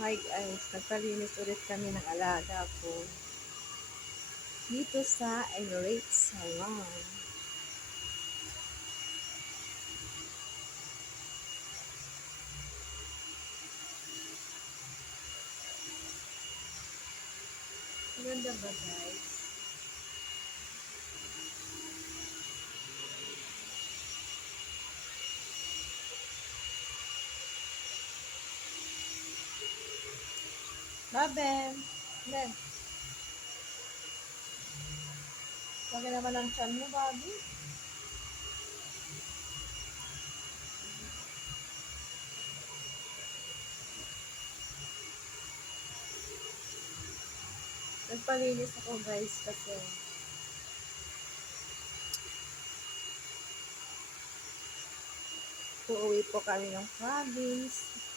Hi guys, nagpalinis ulit kami ng alaga ko dito sa Emirates Salon. Maganda ba guys? Baben! Ben! Lagi naman ang chan mo, Bobby. Nagpalinis ako guys kasi uuwi po kami ng province.